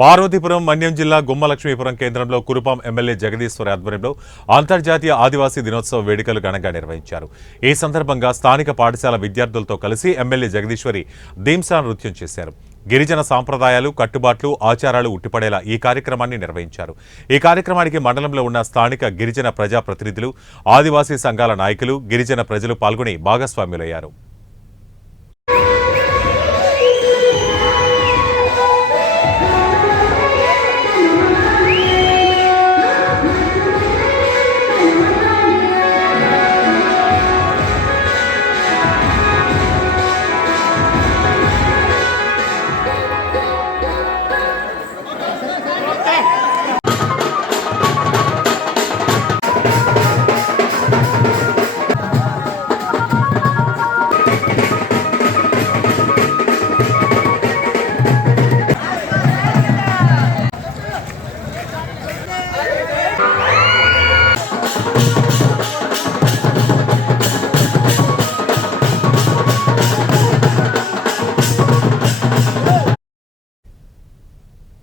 పార్వతీపురం మన్యం జిల్లా గుమ్మలక్ష్మీపురం కేంద్రంలో కురుపాం ఎమ్మెల్యే జగదీశ్వరి ఆధ్వర్యంలో అంతర్జాతీయ ఆదివాసీ దినోత్సవ వేడుకలు ఘనంగా నిర్వహించారు. ఈ సందర్భంగా స్థానిక పాఠశాల విద్యార్థులతో కలిసి ఎమ్మెల్యే జగదీశ్వరి ధీంసా నృత్యం చేశారు. గిరిజన సాంప్రదాయాలు, కట్టుబాట్లు, ఆచారాలు ఉట్టిపడేలా ఈ కార్యక్రమాన్ని నిర్వహించారు. ఈ కార్యక్రమానికి మండలంలో ఉన్న స్థానిక గిరిజన ప్రజాప్రతినిధులు, ఆదివాసీ సంఘాల నాయకులు, గిరిజన ప్రజలు పాల్గొని భాగస్వాములయ్యారు.